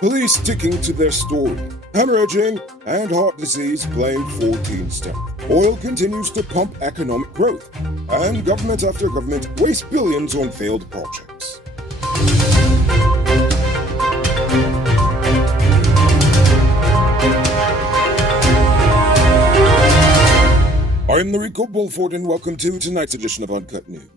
Police sticking to their story. Hemorrhaging and heart disease blamed for teens' death. Oil continues to pump economic growth. And government after government wastes billions on failed projects. I'm Rico Bulford and welcome to tonight's edition of Uncut News.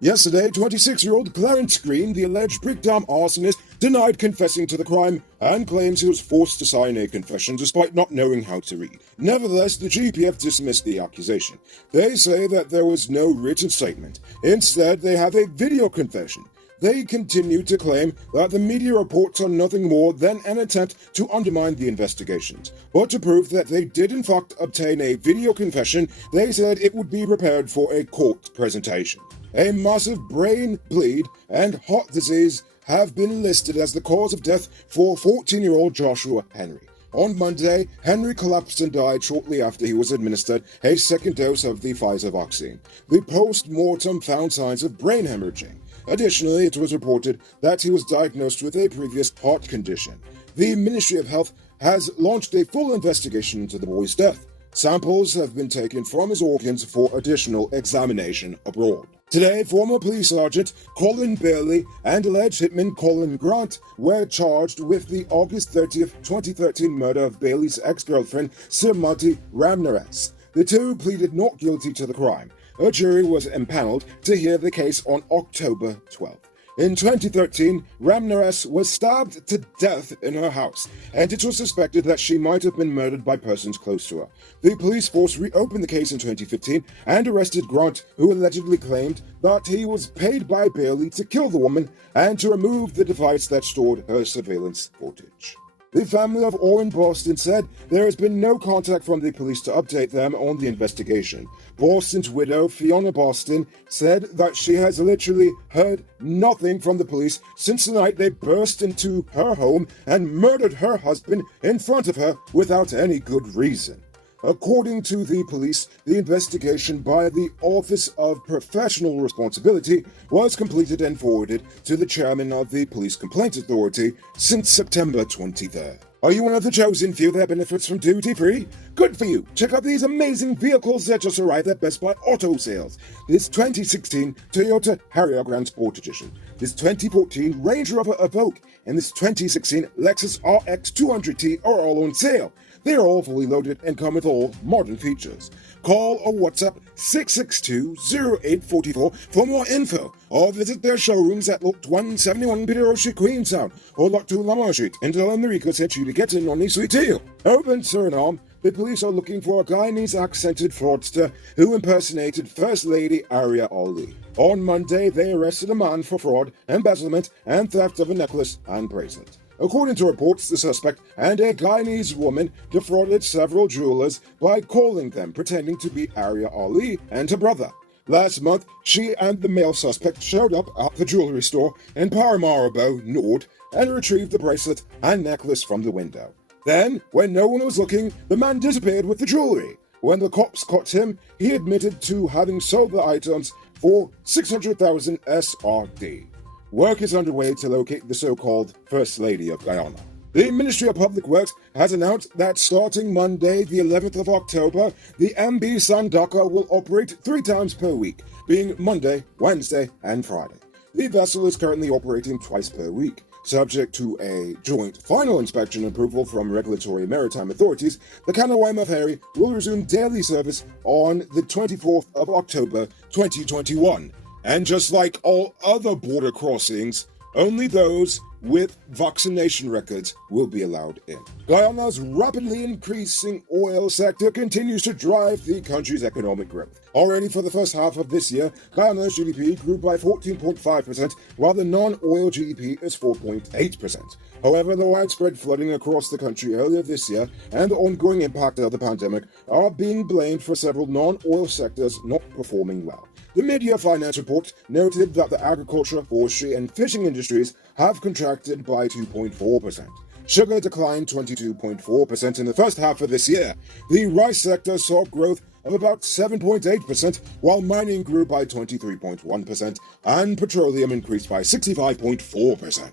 Yesterday, 26-year-old Clarence Green, the alleged brickdam arsonist, denied confessing to the crime and claims he was forced to sign a confession despite not knowing how to read. Nevertheless, the GPF dismissed the accusation. They say that there was no written statement. Instead, they have a video confession. They continue to claim that the media reports are nothing more than an attempt to undermine the investigations. But to prove that they did in fact obtain a video confession, they said it would be prepared for a court presentation. A massive brain bleed and heart disease have been listed as the cause of death for 14-year-old Joshua Henry. On Monday, Henry collapsed and died shortly after he was administered a second dose of the Pfizer vaccine. The post-mortem found signs of brain hemorrhaging. Additionally, it was reported that he was diagnosed with a previous heart condition. The Ministry of Health has launched a full investigation into the boy's death. Samples have been taken from his organs for additional examination abroad. Today, former police sergeant Colin Bailey and alleged hitman Colin Grant were charged with the August 30th, 2013 murder of Bailey's ex-girlfriend, Srimati Ramnaras. The two pleaded not guilty to the crime. A jury was empaneled to hear the case on October 12th. In 2013, Ramnaras was stabbed to death in her house, and it was suspected that she might have been murdered by persons close to her. The police force reopened the case in 2015 and arrested Grant, who allegedly claimed that he was paid by Bailey to kill the woman and to remove the device that stored her surveillance footage. The family of Orrin Boston said there has been no contact from the police to update them on the investigation. Boston's widow, Fiona Boston, said that she has literally heard nothing from the police since the night they burst into her home and murdered her husband in front of her without any good reason. According to the police, the investigation by the Office of Professional Responsibility was completed and forwarded to the chairman of the Police Complaints Authority since September 23rd. Are you one of the chosen few that benefits from duty-free? Good for you! Check out these amazing vehicles that just arrived at Best Buy Auto Sales. This 2016 Toyota Harrier Grand Sport Edition, this 2014 Range Rover Evoque, and this 2016 Lexus RX 200T are all on sale. They are all fully loaded and come with all modern features. Call or WhatsApp 662-0844 for more info, or visit their showrooms at Lot 171 Peter Street, Queenstown, or Lot 2 Lamar Street, and tell them Rico sent you to get in on this sweet deal. Over in Suriname, the police are looking for a Guyanese accented fraudster who impersonated First Lady Arya Ali. On Monday, they arrested a man for fraud, embezzlement, and theft of a necklace and bracelet. According to reports, the suspect and a Guyanese woman defrauded several jewelers by calling them pretending to be Arya Ali and her brother. Last month, she and the male suspect showed up at the jewelry store in Paramaribo, Nord, and retrieved the bracelet and necklace from the window. Then, when no one was looking, the man disappeared with the jewelry. When the cops caught him, he admitted to having sold the items for 600,000 SRD. Work is underway to locate the so-called First Lady of Guyana. The Ministry of Public Works has announced that starting Monday, the 11th of October, the MB Sandaka will operate 3 times per week, being Monday, Wednesday, and Friday. The vessel is currently operating twice per week. Subject to a joint final inspection approval from regulatory maritime authorities, the Guyana Ferry will resume daily service on the 24th of October, 2021. And just like all other border crossings, only those with vaccination records will be allowed in. Guyana's rapidly increasing oil sector continues to drive the country's economic growth. Already for the first half of this year, Guyana's GDP grew by 14.5%, while the non-oil GDP is 4.8%. However, the widespread flooding across the country earlier this year and the ongoing impact of the pandemic are being blamed for several non-oil sectors not performing well. The Media Finance Report noted that the agriculture, forestry, and fishing industries have contracted by 2.4%. Sugar declined 22.4% in the first half of this year. The rice sector saw growth of about 7.8%, while mining grew by 23.1%, and petroleum increased by 65.4%.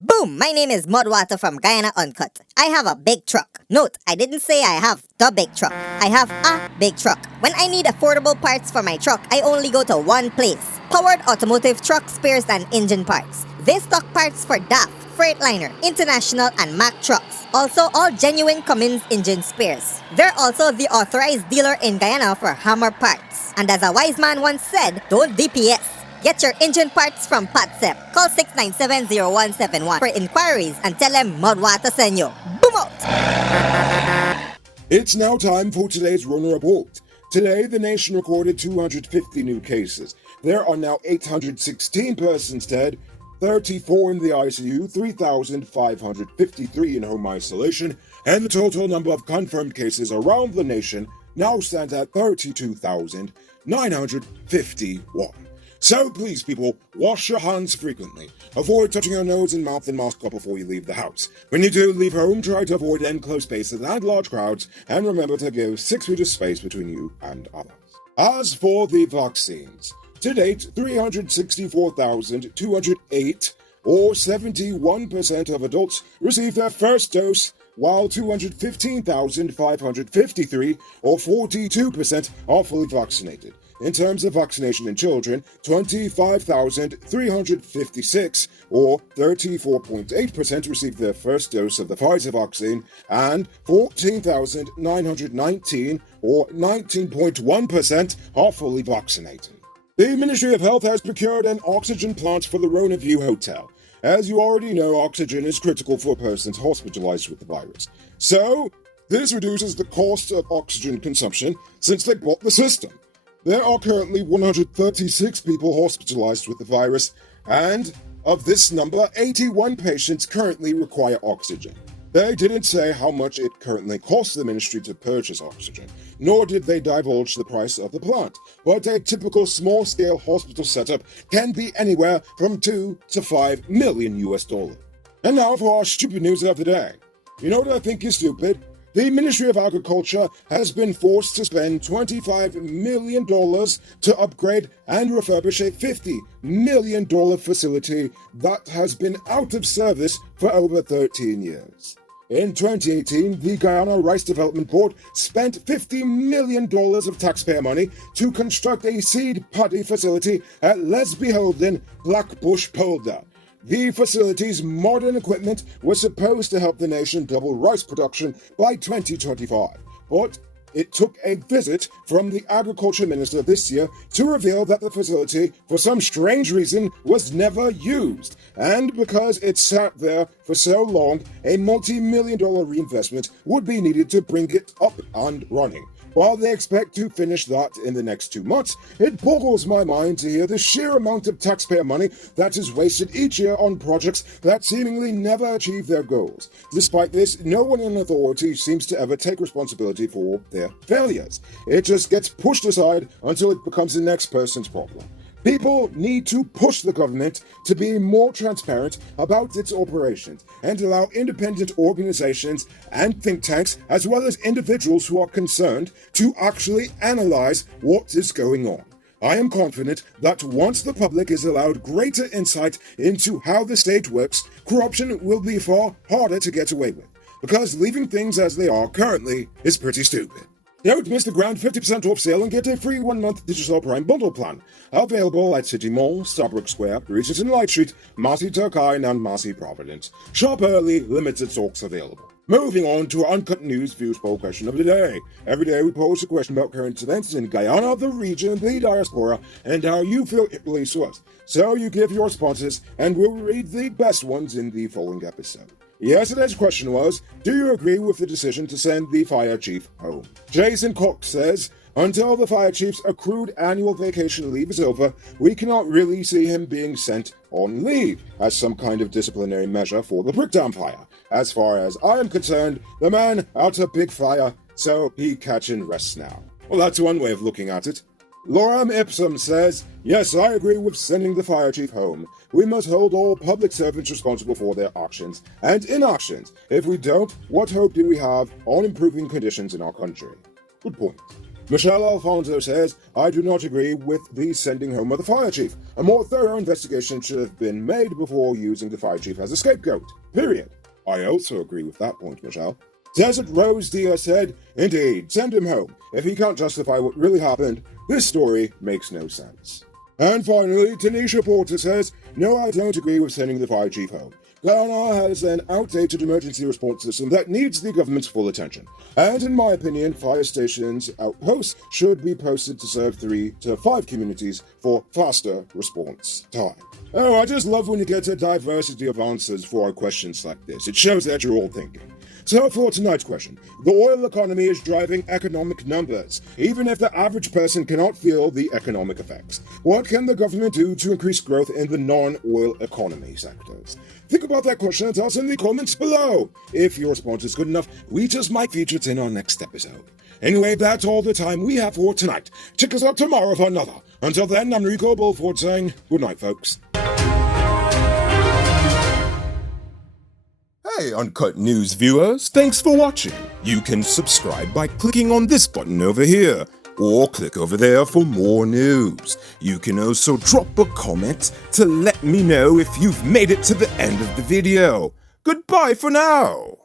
Boom! My name is Mudwater from Guyana Uncut. I have a big truck. Note, I didn't say I have the big truck. I have a big truck. When I need affordable parts for my truck, I only go to one place. Powered Automotive Truck Spares and Engine Parts. They stock parts for DAF, Freightliner, International, and Mack trucks. Also, all genuine Cummins engine spares. They're also the authorized dealer in Guyana for Hammer parts. And as a wise man once said, don't DPS. Get your engine parts from Patsep. Call 697-0171 for inquiries and tell them Mudwater send you. Boom out! It's now time for today's Rona Report. Today, the nation recorded 250 new cases. There are now 816 persons dead, 34 in the ICU, 3,553 in home isolation, and the total number of confirmed cases around the nation now stands at 32,951. So please, people, wash your hands frequently. Avoid touching your nose and mouth and mask up before you leave the house. When you do leave home, try to avoid enclosed spaces and large crowds, and remember to give 6 feet of space between you and others. As for the vaccines, to date, 364,208, or 71% of adults, received their first dose, while 215,553, or 42%, are fully vaccinated. In terms of vaccination in children, 25,356, or 34.8%, received their first dose of the Pfizer vaccine, and 14,919, or 19.1%, are fully vaccinated. The Ministry of Health has procured an oxygen plant for the Rona View Hotel. As you already know, oxygen is critical for persons hospitalized with the virus. So, this reduces the cost of oxygen consumption since they bought the system. There are currently 136 people hospitalized with the virus, and of this number, 81 patients currently require oxygen. They didn't say how much it currently costs the ministry to purchase oxygen, nor did they divulge the price of the plant, but a typical small-scale hospital setup can be anywhere from $2 to $5 million. And now for our stupid news of the day. You know what I think is stupid? The Ministry of Agriculture has been forced to spend $25 million to upgrade and refurbish a $50 million facility that has been out of service for over 13 years. In 2018, the Guyana Rice Development Board spent $50 million of taxpayer money to construct a seed paddy facility at Les Beholden, Blackbush Polder. The facility's modern equipment was supposed to help the nation double rice production by 2025, but it took a visit from the Agriculture Minister this year to reveal that the facility, for some strange reason, was never used, and because it sat there for so long, a multi-million-dollar reinvestment would be needed to bring it up and running. While they expect to finish that in the next 2 months, it boggles my mind to hear the sheer amount of taxpayer money that is wasted each year on projects that seemingly never achieve their goals. Despite this, no one in authority seems to ever take responsibility for their failures. It just gets pushed aside until it becomes the next person's problem. People need to push the government to be more transparent about its operations and allow independent organizations and think tanks, as well as individuals who are concerned, to actually analyze what is going on. I am confident that once the public is allowed greater insight into how the state works, corruption will be far harder to get away with, because leaving things as they are currently is pretty stupid. Don't miss the grand 50% off sale and get a free 1-month Digital Prime bundle plan. Available at City Mall, Starbrook Square, Regis and Light Street, Marcy Turkine and Marcy Providence. Shop early, limited stocks available. Moving on to our Uncut News Views poll question of the day. Every day we pose a question about current events in Guyana, the region, the diaspora, and how you feel it relates to us. So you give your responses, and we'll read the best ones in the following episode. Yesterday's question was, do you agree with the decision to send the fire chief home? Jason Cox says, until the fire chief's accrued annual vacation leave is over, we cannot really see him being sent on leave as some kind of disciplinary measure for the Brickdam fire. As far as I am concerned, the man out a big fire, so he catching rest now. Well, that's one way of looking at it. Lorem Ipsum says, yes, I agree with sending the fire chief home. We must hold all public servants responsible for their actions and inactions. If we don't, what hope do we have on improving conditions in our country? Good point. Michelle Alfonso says, I do not agree with the sending home of the fire chief. A more thorough investigation should have been made before using the fire chief as a scapegoat. Period. I also agree with that point, Michelle. Desert Rose Diaz said, indeed, send him home. If he can't justify what really happened, this story makes no sense. And finally, Tanisha Porter says, no, I don't agree with sending the fire chief home. Guyana has an outdated emergency response system that needs the government's full attention. And in my opinion, fire stations outposts should be posted to serve 3 to 5 communities for faster response time. Oh, I just love when you get a diversity of answers for our questions like this. It shows that you're all thinking. So for tonight's question, the oil economy is driving economic numbers, even if the average person cannot feel the economic effects. What can the government do to increase growth in the non-oil economy sectors? Think about that question and tell us in the comments below. If your response is good enough, we just might feature it in our next episode. Anyway, that's all the time we have for tonight. Check us out tomorrow for another. Until then, I'm Rico Bulford saying good night, folks. Hey, Uncut News viewers, thanks for watching. You can subscribe by clicking on this button over here, or click over there for more news. You can also drop a comment to let me know if you've made it to the end of the video. Goodbye for now.